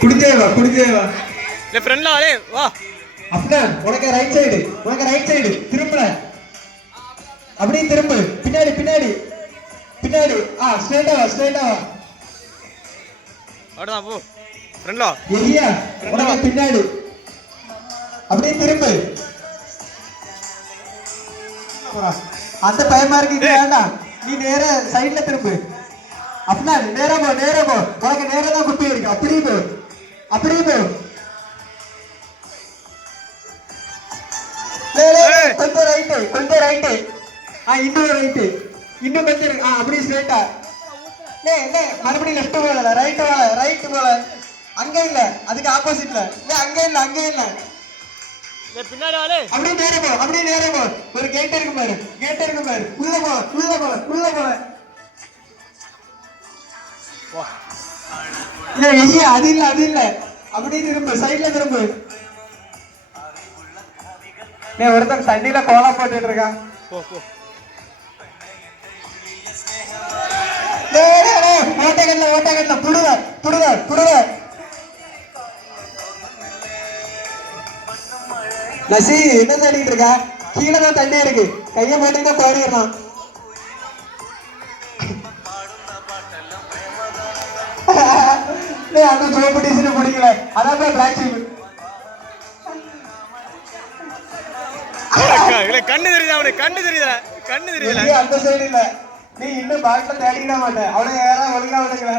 குடிச்சேவா ले फ्रेंड ला अरे वाह அப்தான் உனக்கு ரைட் சைடு திரும்ப அப்படியே திரும்ப பின்னாடி ஸ்ட்ரைட்டா வா அடடா போ फ्रेंड ला எலியா உனக்கு பின்னாடி அப்படியே திரும்ப அந்த பயமா இருக்கு வேண்டாம் நீ நேர சைடுல திரும்ப அப்தான் நேரா போ உனக்கு நேரா தான் குப்பி இருக்கு அப்படியே போ கொஞ்சம் ரைட்டு இன்னும் கொஞ்சம் அப்படியே ஸ்ட்ரைட்டா மறுபடியும் ரைட்டு போல அங்க இல்ல அதுக்கு ஆப்போசிட்ல அங்க இல்ல பின்னாடி வாலே அப்படியே நேரே போ ஒரு கேட் இருக்கு பாரு உள்ள போ அது இல்ல அப்படியே திரும்ப சைடுல திரும்ப ஒருத்தன் தண்ணியில கோலா போட்டுட்டு இருக்கான் ஓட்டகல்ல புடுவ நசி என்ன தண்ணிட்டு இருக்கா கீழே தான் தண்ணி இருக்கு கைய மாட்டீங்கன்னா கோரிடலாம் அந்த காம்படிஷன் பிடிக்கல அதான் பிளாக் ஷீப் கண்ணு தெரியுதா அந்த சைடு இல்ல நீ இன்னும் பாட்டில தேடிக்கிட மாட்ட அவனுக்கு யாராவது ஒழுங்கா விடுக்கல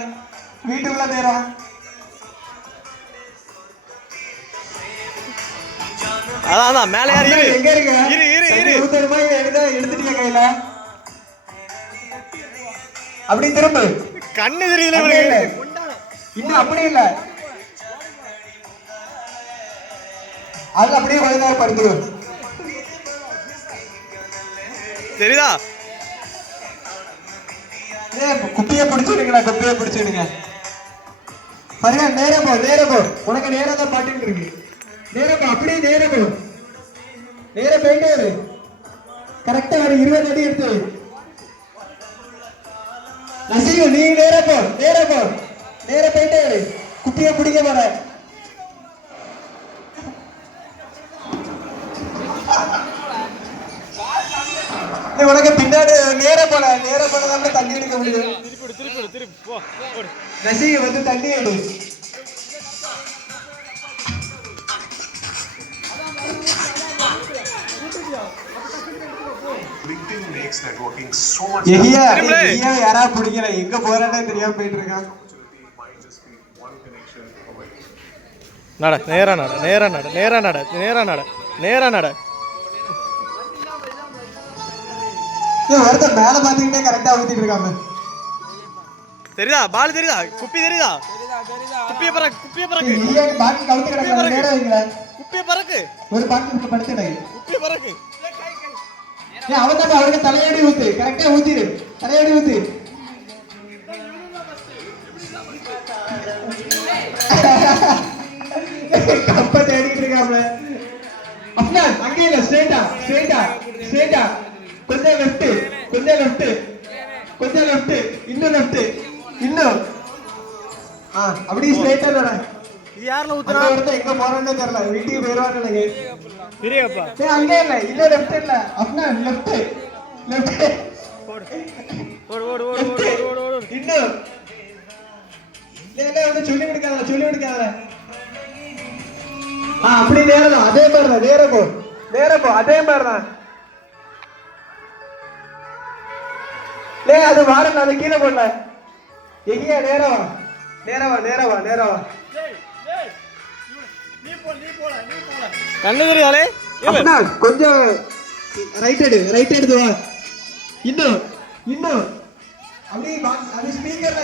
வீட்டுக்குள்ள தேடுறான் அதான் மேல யாரு எங்க இருக்க இரு 20 ரூபாய் எடுத்துட்டீங்க கையில அப்படி திரும்ப கண்ணு தெரியல இன்னும் அப்படி இல்ல அது அப்படியே கொஞ்ச நேரம் படுத்துரு தெரியுதா குப்பியை பிடிச்சிடுங்க பாருங்க நேரா போ உனக்கு நேரா தான் பாட்டுட்டு இருக்கு அப்படியே நேரா போயிட்டே இரு கரெக்டா ஒரு 20 அடி எடுத்து நசீம் நீ நேரா போயிட்டே இரு குப்பியை பிடிக்க போற உனக்கு பின்னாடி நேர போனதால தண்ணி எடுக்க முடியும் திருப்பி போ நசீக வந்து தண்ணி எடு யாரா பிடிக்கல எங்க போறேன்னே தெரியாம போயிட்டு இருக்கான் நேரா நட ஒருத்தர் மேல பாத்துக்கிட்டே கரெக்டா ஊத்திட்டு இருக்காம தெரியுதா பால் தெரியுதா குப்பி தெரியுதா குப்பிய பறக்கு பாக்கி கவுத்து கிடக்கு நேரா வைங்கள குப்பிய பறக்கு ஒரு பாக்கி படுத்துடை குப்பிய பறக்கு அவன் தான் அவருக்கு தலையடி ஊத்து கரெக்டா ஊத்திரு தலையடி ஊத்து கப்ப தேடிட்டு இருக்காம அப்பா அங்கே இல்ல ஸ்ட்ரைட்டா கொஞ்சம் லெஃப்ட் இன்னும் அப்படியே ஸ்ட்ரைட்டா நட இது யாரல ஊத்துறா எங்க போறேன்னு தெரியல வீட்டுக்கு போயிடுவாங்க எனக்கு பிரியப்பா அங்கே இல்ல லெஃப்ட் இல்ல அப்பா லெஃப்ட் ஓடு இன்னும் சொல்லி விடுக்காத அப்படி நேரம் அதே மாதிரிதான் நேர போ அதே மாதிரிதான் அது வாரம் அதை கீழே போடல எங்கேயா நேரவா கண்ணு தெரியாலே கொஞ்சம் ரைட் எடுத்து வா இன்னும் அப்படியே அது ஸ்பீக்கர்ல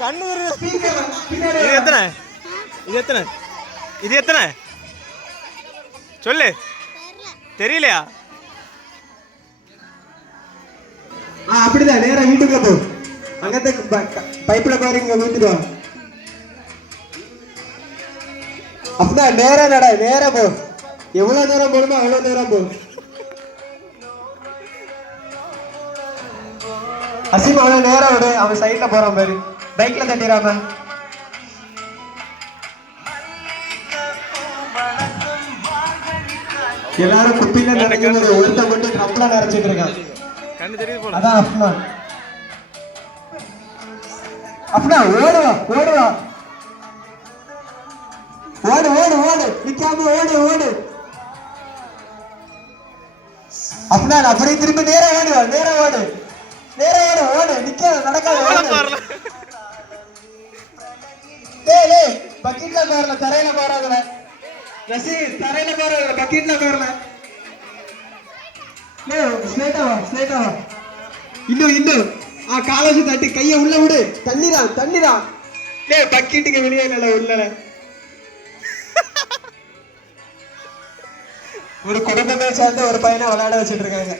கண்ணு பின்னாடி இது எத்தனை சொல்லு தெரியலையா அப்படிதான் நேரா வீட்டுக்குள்ள போ அங்கத்த பைப்ல பாரு இங்க ஊத்திடுவா அப்பதான் நேரா போ எவ்வளவு நேரம் போடுமோ அவ்வளவு நேரம் போ அசிம் அவன் நேரம் விடு அவன் சைட்ல போறான் பாரு பைக்ல தட்டிடாம எல்லாரும் குப்பியில நிறைஞ்சு ஒருத்த மட்டும் ட்ரம்ல நிறைச்சிட்டு இருக்கான். கண்ணு தெரியுது போல. அதான் அஃப்னான். அஃப்னான் ஓடுவா ஓடுவா ஓடு ஓடு ஓடு நிக்காம ஓடு ஓடு. அஃப்னான் அப்படியே திரும்பி நேரா ஓடுவா நேரா ஓடு நேரா ஓடு ஓடு நிக்காத நடக்காத ஓடு. டேய் பக்கெட்ல பாறல தரையில பாறாதல. ரஷீத் தரையில பாறாதல பக்கெட்ல பாறல. ஸ்லேட்டா வா இன்னும் காலேஜ் தட்டி கைய உள்ள விடு. தண்ணிடா பக்கெட்டுக்கு வெளியே இல்ல உள்ள. ஒரு குடும்பமே சேர்ந்து ஒரு பையனை விளையாட வச்சுட்டு இருக்காங்க.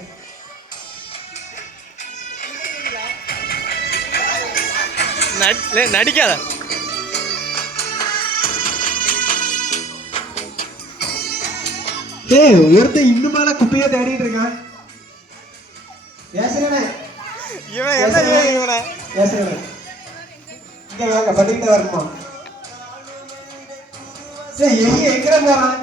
நடிக்காத. ஒருத்தன் இன்னும் மேல குப்பைய தேடிட்டு இருக்கான். இவன் என்ன இவனை இங்க வாங்க படிக்கிட்டு வரணுமா? எங்க போறான்?